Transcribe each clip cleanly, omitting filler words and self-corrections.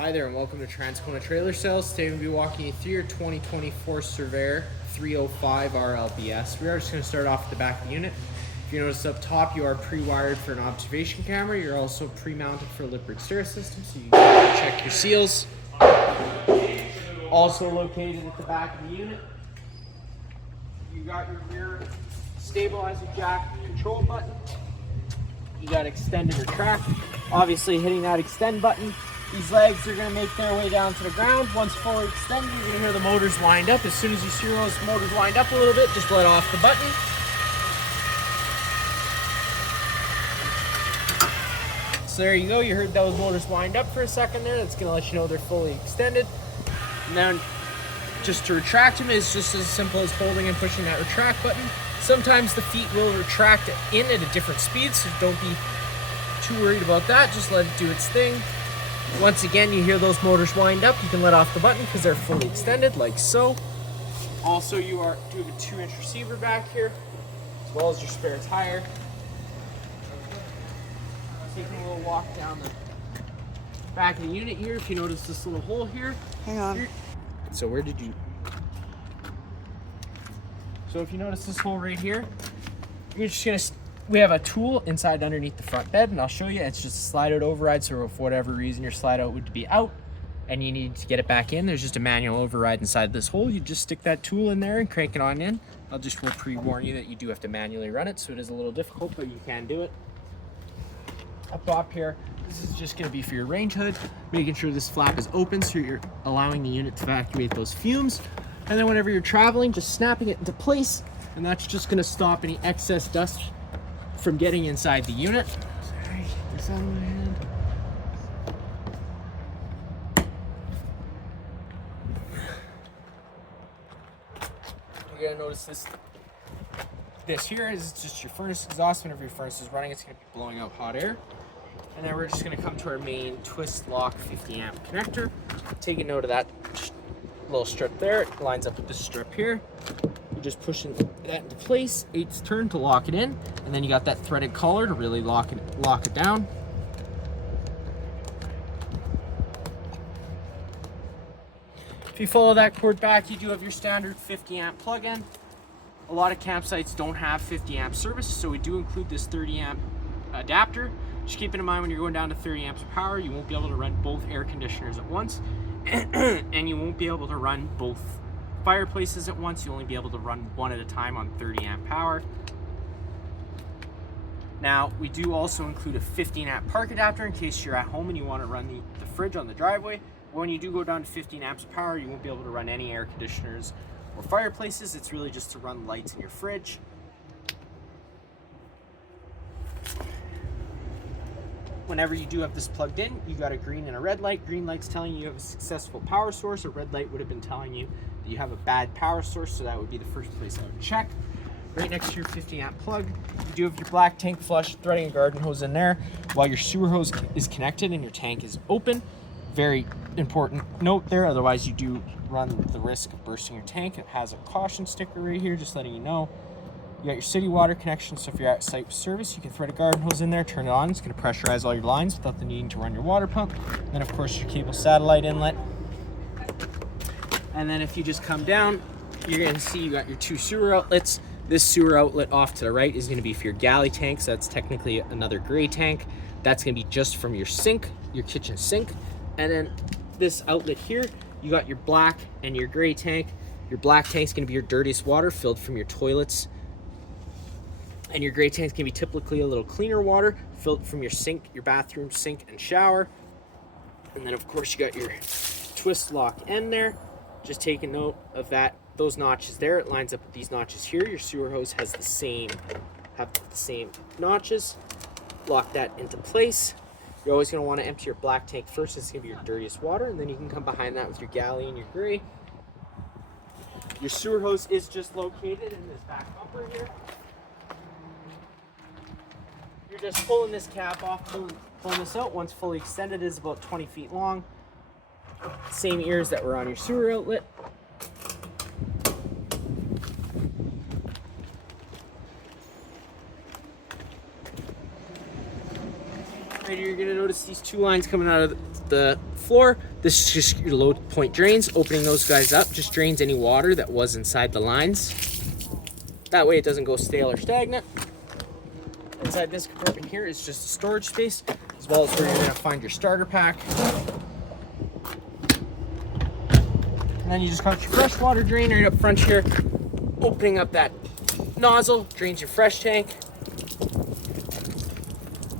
Hi there and welcome to Transcona Trailer Sales. Today we'll be walking you through your 2024 Surveyor 305Rlbs. We are just going to start off at the back of the unit. If you notice up top, you are pre-wired for an observation camera. You're also pre-mounted for a lip-rig stair system, so you can check your seals. Also located at the back of the unit, you got your rear stabilizer jack control button. You got extend and retract. Obviously hitting that extend button, these legs are going to make their way down to the ground. Once fully extended, you're going to hear the motors wind up. As soon as you see those motors wind up a little bit, just let off the button. So there you go, you heard those motors wind up for a second there. That's going to let you know they're fully extended. And then just to retract them is just as simple as holding and pushing that retract button. Sometimes the feet will retract in at a different speed, so don't be too worried about that. Just let it do its thing. Once again, you hear those motors wind up, you can let off the button because they're fully extended, like so. Also, you do have a 2-inch receiver back here, as well as your spare tire. Taking a little walk down the back of the unit here. If you notice this little hole here. Hang on. So if you notice this hole right here, you're just gonna, we have a tool inside underneath the front bed, and I'll show you. It's just a slide out override, so if for whatever reason your slide out would be out and you need to get it back in, there's just a manual override inside this hole. You just stick that tool in there and crank it on in. Will pre-warn you that you do have to manually run it, so it is a little difficult, but you can do it. Up top here, this is just gonna be for your range hood, making sure this flap is open so you're allowing the unit to evacuate those fumes. And then whenever you're traveling, just snapping it into place, and that's just gonna stop any excess dust from getting inside the unit. Sorry, get this out of my hand. You're gonna notice this here is just your furnace exhaust. Whenever your furnace is running, it's gonna be blowing out hot air. And then we're just gonna come to our main twist lock 50 amp connector. Taking note of that little strip there, it lines up with this strip here. You're just pushing that into place, 8's turn to lock it in, and then you got that threaded collar to really lock it down. If you follow that cord back, you do have your standard 50 amp plug-in. A lot of campsites don't have 50 amp service, so we do include this 30 amp adapter. Just keep in mind when you're going down to 30 amps of power, you won't be able to run both air conditioners at once, and you won't be able to run both fireplaces at once. You'll only be able to run one at a time on 30 amp power. Now, we do also include a 15 amp park adapter in case you're at home and you want to run the fridge on the driveway. When you do go down to 15 amps of power, you won't be able to run any air conditioners or fireplaces. It's really just to run lights in your fridge. Whenever you do have this plugged in, you got a green and a red light. Green light's telling you have a successful power source. A red light would have been telling you that you have a bad power source, so that would be the first place I would check. Right next to your 50 amp plug, you do have your black tank flush threading and garden hose in there while your sewer hose is connected and your tank is open. Very important note there, otherwise you do run the risk of bursting your tank. It has a caution sticker right here just letting you know. You got your city water connection, so if you're at site service, you can thread a garden hose in there, turn it on. It's going to pressurize all your lines without the needing to run your water pump. And then, of course, your cable satellite inlet. And then if you just come down, you're going to see you got your 2 sewer outlets. This sewer outlet off to the right is going to be for your galley tank, so that's technically another gray tank. That's going to be just from your sink, your kitchen sink. And then this outlet here, you got your black and your gray tank. Your black tank is going to be your dirtiest water filled from your toilets. And your gray tank can be typically a little cleaner water filled from your sink, your bathroom sink and shower. And then of course you got your twist lock end there. Just taking note of that, those notches there. It lines up with these notches here. Your sewer hose has the same notches. Lock that into place. You're always going to want to empty your black tank first. It's going to be your dirtiest water, and then you can come behind that with your galley and your gray. Your sewer hose is just located in this back bumper here. You're just pulling this cap off, pulling this out. Once fully extended, it is about 20 feet long. Same ears that were on your sewer outlet. Right here, you're gonna notice these 2 lines coming out of the floor. This is just your low point drains. Opening those guys up just drains any water that was inside the lines. That way it doesn't go stale or stagnant. Inside this compartment here is just a storage space, as well as where you're gonna find your starter pack. And then you just got your fresh water drain right up front here. Opening up that nozzle, drains your fresh tank.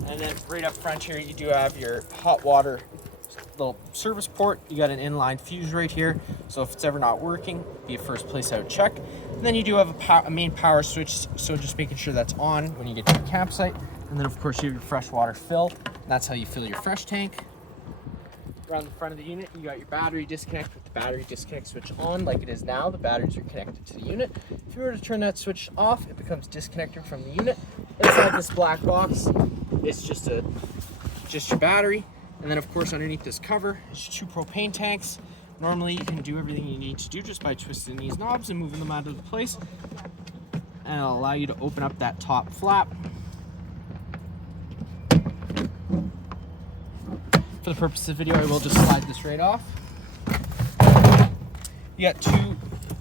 And then right up front here, you do have your hot water little service port. You got an inline fuse right here, so if it's ever not working, be a first place I would check. And then you do have a main power switch, so just making sure that's on when you get to the campsite. And then of course you have your fresh water fill, and that's how you fill your fresh tank. Around the front of the unit, you got your battery disconnect with the battery disconnect switch on like it is now. The batteries are connected to the unit. If you were to turn that switch off, it becomes disconnected from the unit. Inside this black box, it's just your battery. And then of course underneath this cover is 2 propane tanks. Normally you can do everything you need to do just by twisting these knobs and moving them out of place. And it'll allow you to open up that top flap. For the purpose of the video, I will just slide this right off. You got 2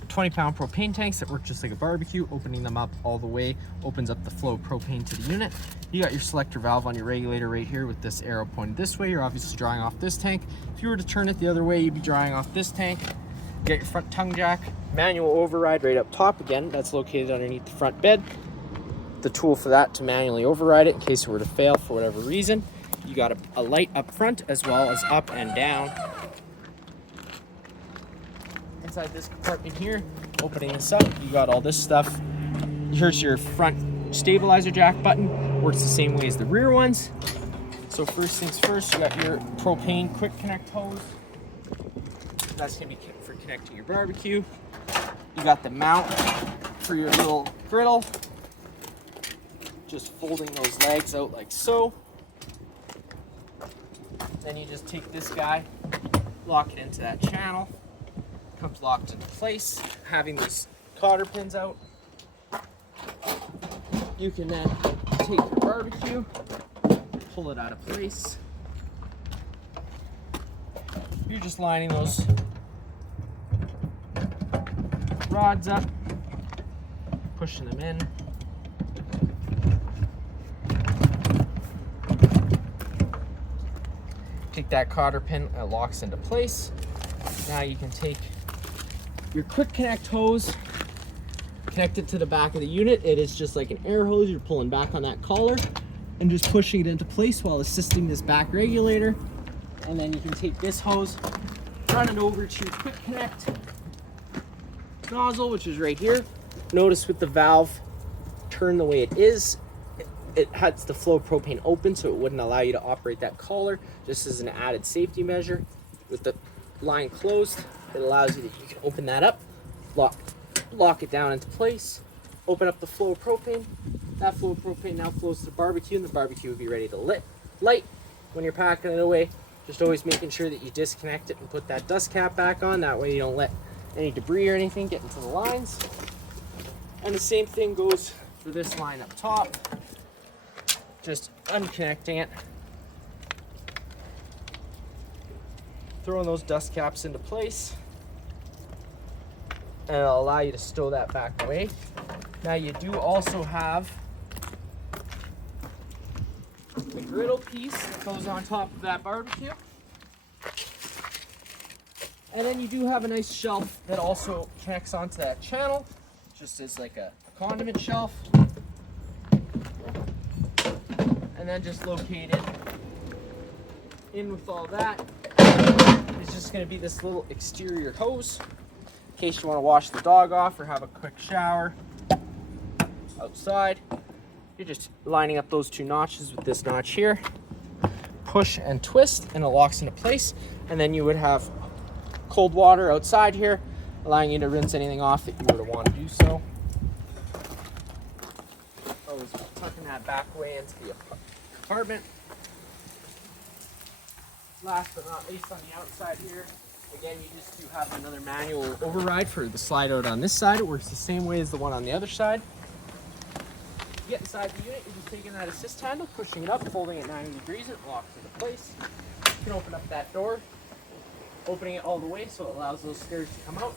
20-pound propane tanks that work just like a barbecue. Opening them up all the way opens up the flow of propane to the unit. You got your selector valve on your regulator right here with this arrow pointed this way. You're obviously drawing off this tank. If you were to turn it the other way, you'd be drawing off this tank. You got your front tongue jack, manual override right up top. Again, that's located underneath the front bed. The tool for that to manually override it in case it were to fail for whatever reason. You got a light up front as well as up and down. Inside this compartment here, opening this up, you got all this stuff. Here's your front stabilizer jack button. Works the same way as the rear ones. So first things first, you got your propane quick connect hose. That's gonna be for connecting your barbecue. You got the mount for your little griddle. Just folding those legs out like so. Then you just take this guy, lock it into that channel. Comes locked into place. Having these cotter pins out, you can then take your barbecue, pull it out of place. You're just lining those rods up, pushing them in. Take that cotter pin, it locks into place. Now you can take your quick connect hose, connect it to the back of the unit. It is just like an air hose. You're pulling back on that collar and just pushing it into place while assisting this back regulator. And then you can take this hose, run it over to your quick connect nozzle, which is right here. Notice with the valve turned the way it is, it has the flow of propane open, so it wouldn't allow you to operate that collar, just as an added safety measure. With the line closed, it allows you to open that up, lock it down into place, open up the flow of propane. That flow of propane now flows to the barbecue, and the barbecue will be ready to light. When you're packing it away, just always making sure that you disconnect it and put that dust cap back on. That way you don't let any debris or anything get into the lines. And the same thing goes for this line up top. Just unconnecting it, throwing those dust caps into place, and it'll allow you to stow that back away. Now you do also have the griddle piece that goes on top of that barbecue. And then you do have a nice shelf that also connects onto that channel, just as like a condiment shelf. And then just located in with all that is just going to be this little exterior hose in case you want to wash the dog off or have a quick shower outside. You're just lining up those 2 notches with this notch here, push and twist, and it locks into place. And then you would have cold water outside here, allowing you to rinse anything off that you would want to do so. Always tucking that back way into the compartment. Last but not least, on the outside here, again, you just do have another manual override for the slide out on this side. It works the same way as the one on the other side. You get inside the unit, you're just taking that assist handle, pushing it up, folding it 90 degrees, it locks into place. You can open up that door, opening it all the way so it allows those stairs to come out.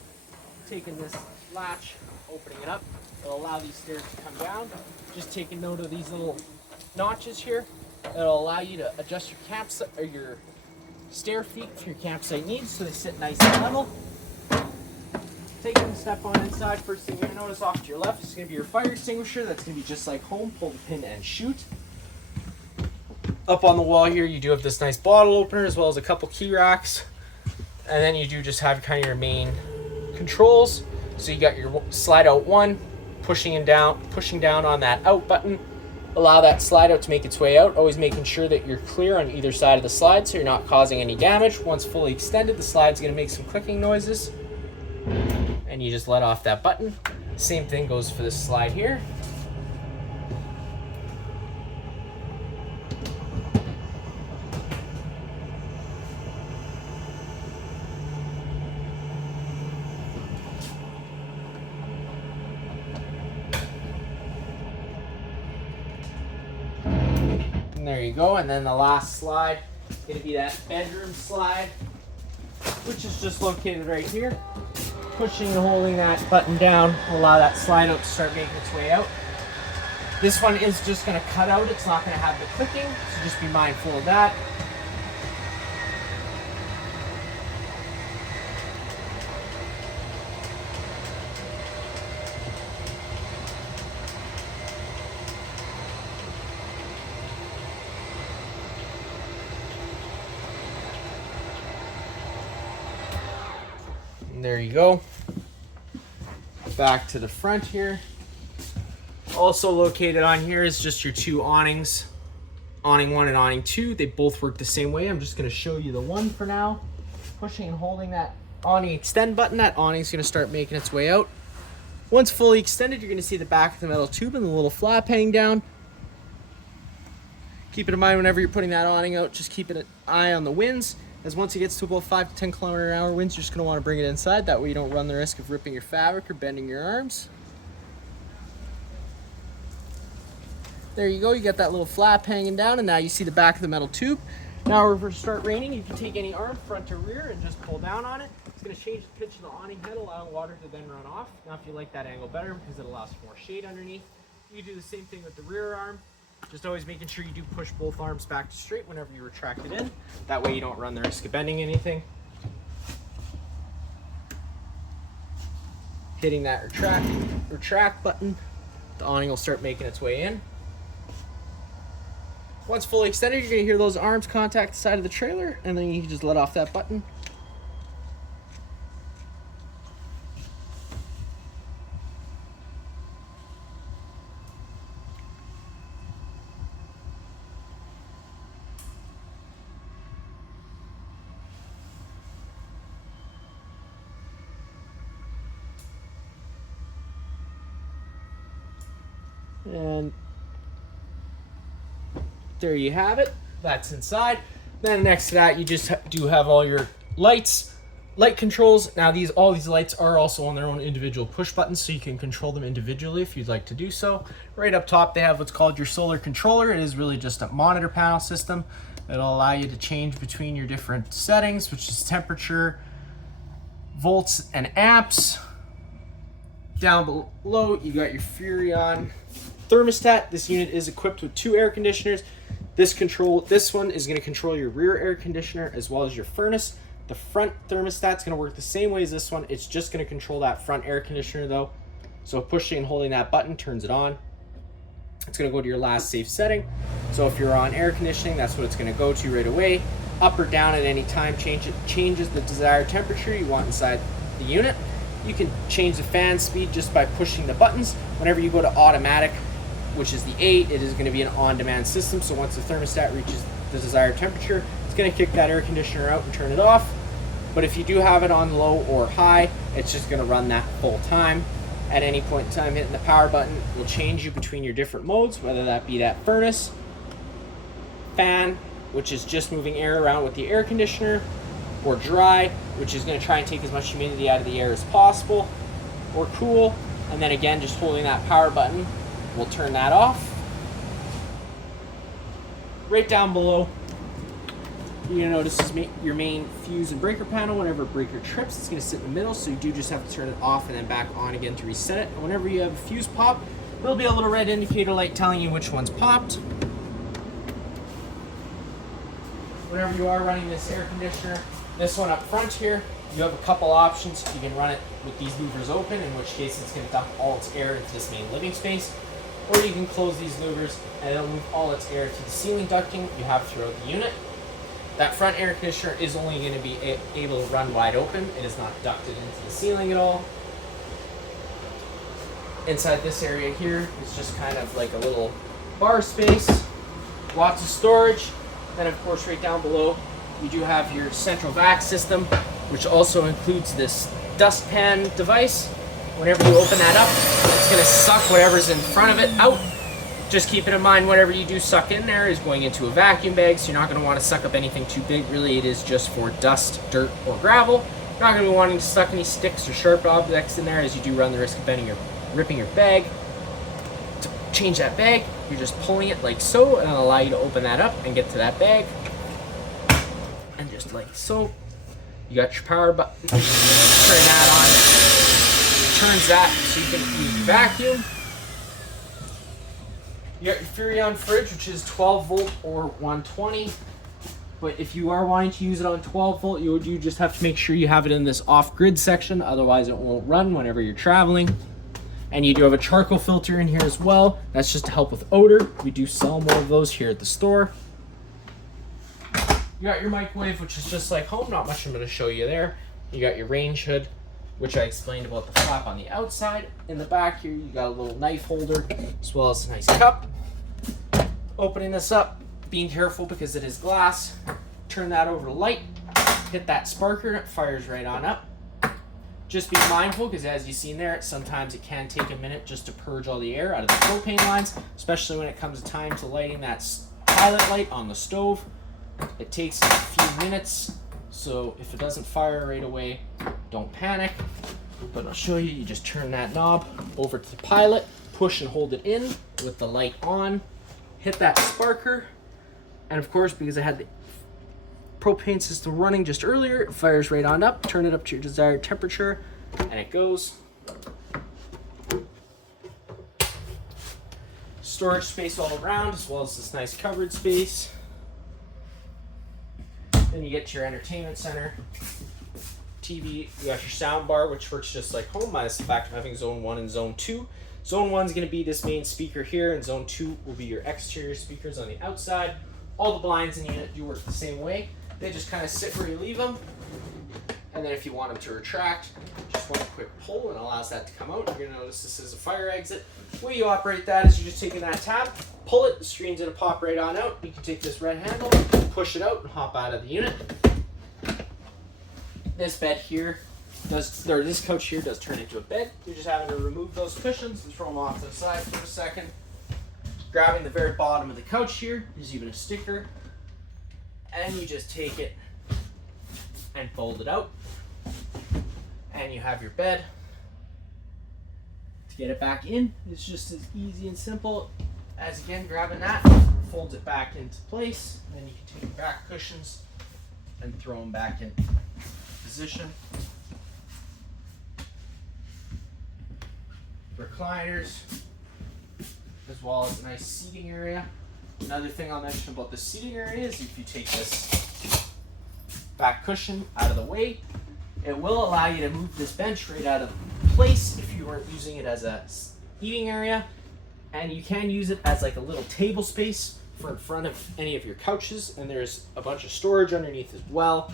Taking this latch, opening it up, it'll allow these stairs to come down. Just taking note of these little notches here. It'll allow you to adjust your campsite or your stair feet for your campsite needs so they sit nice and level. Taking a step on inside, first thing you're going to notice off to your left is going to be your fire extinguisher. That's going to be just like home. Pull the pin and shoot. Up on the wall here, you do have this nice bottle opener as well as a couple key racks. And then you do just have kind of your main controls. So you got your slide out one, pushing down on that out button. Allow that slide out to make its way out, always making sure that you're clear on either side of the slide so you're not causing any damage. Once fully extended, the slide's going to make some clicking noises. And you just let off that button. Same thing goes for this slide here. And there you go. And then the last slide is going to be that bedroom slide, which is just located right here. Pushing and holding that button down, allow that slide out to start making its way out. This one is just going to cut out. It's not going to have the clicking, so just be mindful of that. There you go. Back to the front here. Also located on here is just your two awnings. Awning 1 and awning 2. They both work the same way. I'm just going to show you the one for now. Pushing and holding that awning extend button, that awning's going to start making its way out. Once fully extended, you're going to see the back of the metal tube and the little flap hang down. Keep it in mind whenever you're putting that awning out, just keep an eye on the winds. As once it gets to about 5 to 10 km/h winds, you're just going to want to bring it inside. That way you don't run the risk of ripping your fabric or bending your arms. There you go, you got that little flap hanging down, and now you see the back of the metal tube. Now we're going to start raining. You can take any arm, front or rear, and just pull down on it. It's going to change the pitch of the awning head, allowing water to then run off. Now if you like that angle better, because it allows for more shade underneath, you can do the same thing with the rear arm. Just always making sure you do push both arms back to straight whenever you retract it in. That way you don't run the risk of bending anything. Hitting that retract button, the awning will start making its way in. Once fully extended, you're going to hear those arms contact the side of the trailer, and then you can just let off that button. And there you have it. That's inside. Then next to that, you just do have all your light controls. Now all these lights are also on their own individual push buttons, so you can control them individually if you'd like to do so. Right up top, they have what's called your solar controller. It is really just a monitor panel system. It'll allow you to change between your different settings, which is temperature, volts, and amps. Down below, you got your Furrion thermostat. This unit is equipped with 2 air conditioners. This one is going to control your rear air conditioner as well as your furnace. The front thermostat is going to work the same way as this one. It's just going to control that front air conditioner though. So pushing and holding that button turns it on. It's going to go to your last safe setting. So if you're on air conditioning, that's what it's going to go to right away. Up or down at any time changes the desired temperature you want inside the unit. You can change the fan speed just by pushing the buttons. Whenever you go to automatic, which is the 8, it is going to be an on-demand system. So once the thermostat reaches the desired temperature, it's going to kick that air conditioner out and turn it off. But if you do have it on low or high, it's just going to run that full time. At any point in time, hitting the power button will change you between your different modes, whether that be that furnace, fan, which is just moving air around with the air conditioner, or dry, which is going to try and take as much humidity out of the air as possible, or cool, and then again, just holding that power button will turn that off. Right down below, you're gonna notice is your main fuse and breaker panel. Whenever a breaker trips, it's gonna sit in the middle, so you do just have to turn it off and then back on again to reset it. And whenever you have a fuse pop, there'll be a little red indicator light telling you which one's popped. Whenever you are running this air conditioner, this one up front here, you have a couple options. You can run it with these louvers open, in which case it's going to dump all its air into this main living space, or you can close these louvers and it'll move all its air to the ceiling ducting you have throughout the unit. That front air conditioner is only going to be able to run wide open. It is not ducted into the ceiling at all. Inside this area here is just kind of like a little bar space, lots of storage. Then of course right down below you do have your central vac system, which also includes this dustpan device. Whenever you open that up, it's going to suck whatever's in front of it out. Just keep it in mind, whatever you do suck in there is going into a vacuum bag, so you're not going to want to suck up anything too big. Really, it is just for dust, dirt, or gravel. You're not going to be wanting to suck any sticks or sharp objects in there, as you do run the risk of ripping your bag. To change that bag, you're just pulling it like so, and it'll allow you to open that up and get to that bag. And just like so, you got your power button. Turn that on. Turns that so you can use your vacuum. You got your Furrion fridge, which is 12 volt or 120. But if you are wanting to use it on 12 volt, you just have to make sure you have it in this off-grid section. Otherwise, it won't run whenever you're traveling. And you do have a charcoal filter in here as well. That's just to help with odor. We do sell more of those here at the store. You got your microwave, which is just like home. Not much I'm going to show you there. You got your range hood, which I explained about the flap on the outside. In the back here, you got a little knife holder, as well as a nice cup. Opening this up, being careful because it is glass. Turn that over to light. Hit that sparker, and it fires right on up. Just be mindful, because as you've seen there, sometimes it can take a minute just to purge all the air out of the propane lines, especially when it comes to time to lighting that pilot light on the stove. It takes a few minutes, so if it doesn't fire right away, don't panic. But I'll show you, you just turn that knob over to the pilot, push and hold it in with the light on, hit that sparker, and of course, because I had the propane system running just earlier, it fires right on up. Turn it up to your desired temperature, and it goes. Storage space all around, as well as this nice covered space. Then you get to your entertainment center. TV, you got your sound bar, which works just like home, minus the fact of having zone 1 and zone 2. Zone 1 is going to be this main speaker here, and zone 2 will be your exterior speakers on the outside. All the blinds in the unit do work the same way. They just kind of sit where you leave them. And then if you want them to retract, just one quick pull and it allows that to come out. You're going to notice this is a fire exit. The way you operate that is you're just taking that tab, pull it, the screen's going to pop right on out. You can take this red handle, push it out, and hop out of the unit. This bed here this couch here does turn into a bed. You're just having to remove those cushions and throw them off to the side for a second. Grabbing the very bottom of the couch here, there's even a sticker. And you just take it and fold it out. And you have your bed. To get it back in, it's just as easy and simple as, again, grabbing that, folds it back into place. And then you can take your back cushions and throw them back in position. Recliners, as well as a nice seating area. Another thing I'll mention about the seating area is if you take this back cushion out of the way, it will allow you to move this bench right out of place if you weren't using it as a eating area. And you can use it as like a little table space for in front of any of your couches, and there's a bunch of storage underneath as well.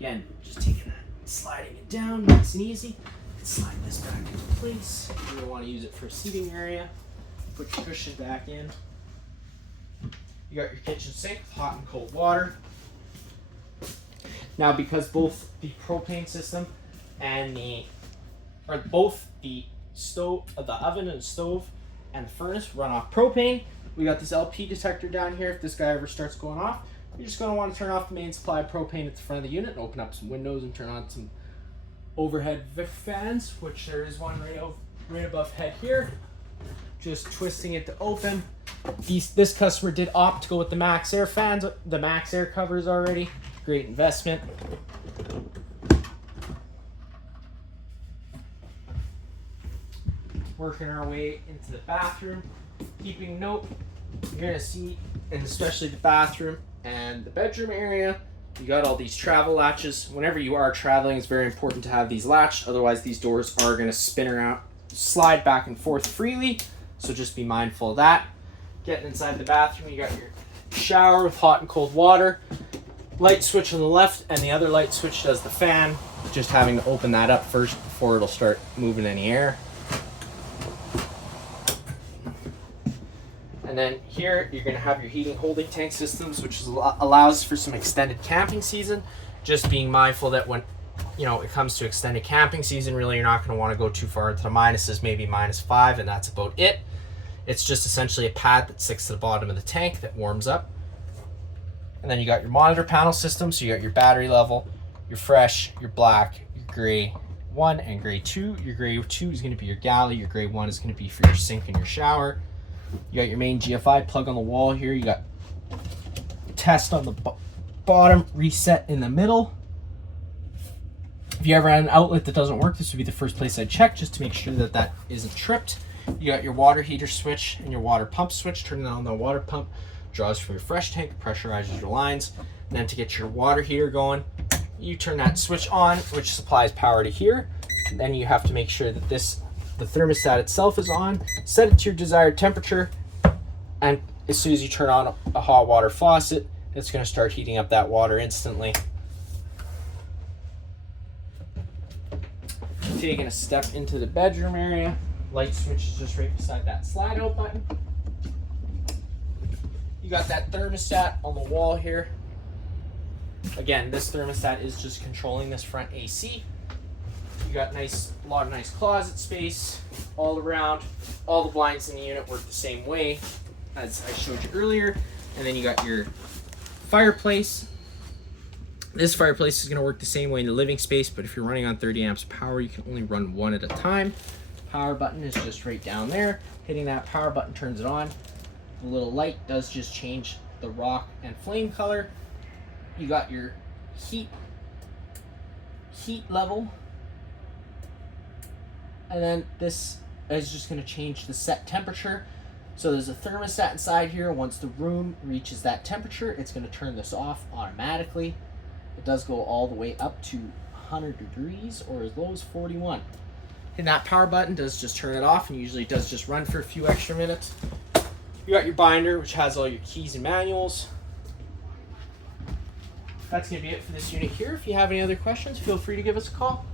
Again, just taking that, sliding it down, nice and easy. Slide this back into place. You're going to want to use it for a seating area. Put your cushion back in. You got your kitchen sink with hot and cold water. Now, because both the propane system and both the stove, the oven and stove and the furnace run off propane, we got this LP detector down here. If this guy ever starts going off, you're just going to want to turn off the main supply of propane at the front of the unit and open up some windows and turn on some overhead fans, which there is one right above head here. just twisting it to open. This customer did opt to go with the Max Air fans, the Max Air covers already. Great investment. Working our way into the bathroom. Keeping note, you're gonna see, and especially the bathroom and the bedroom area, you got all these travel latches. Whenever you are traveling, it's very important to have these latched. Otherwise, these doors are gonna spin around, slide back and forth freely. So just be mindful of that. Getting inside the bathroom, you got your shower with hot and cold water. Light switch on the left, and the other light switch does the fan. Just having to open that up first before it'll start moving any air. And then here, you're gonna have your heating holding tank systems, which allows for some extended camping season. Just being mindful that when, you know, it comes to extended camping season, really you're not gonna wanna go too far into the minuses, maybe -5, and that's about it. It's just essentially a pad that sticks to the bottom of the tank that warms up. And then you got your monitor panel system, so you got your battery level, your fresh, your black, your gray 1 and gray 2. Your gray 2 is gonna be your galley, your gray 1 is gonna be for your sink and your shower. You got your main GFI plug on the wall here. You got test on the bottom, reset in the middle. If you ever had an outlet that doesn't work, this would be the first place I'd check just to make sure that that isn't tripped. You got your water heater switch and your water pump switch. Turning on the water pump draws from your fresh tank, pressurizes your lines. And then to get your water heater going, you turn that switch on, which supplies power to here. And then you have to make sure that the thermostat itself is on, set it to your desired temperature, and as soon as you turn on a hot water faucet, it's going to start heating up that water instantly. Taking a step into the bedroom area, light switch is just right beside that slide out button. You got that thermostat on the wall here. Again, this thermostat is just controlling this front AC. You got a lot of nice closet space all around. All the blinds in the unit work the same way as I showed you earlier. And then you got your fireplace. This fireplace is going to work the same way in the living space, but if you're running on 30 amps of power, you can only run one at a time. The power button is just right down there. Hitting that power button turns it on. The little light does just change the rock and flame color. You got your heat level. And then this is just going to change the set temperature. So there's a thermostat inside here. Once the room reaches that temperature, it's going to turn this off automatically. It does go all the way up to 100 degrees or as low as 41. And that power button does just turn it off, and usually does just run for a few extra minutes. You got your binder, which has all your keys and manuals. That's going to be it for this unit here. If you have any other questions, feel free to give us a call.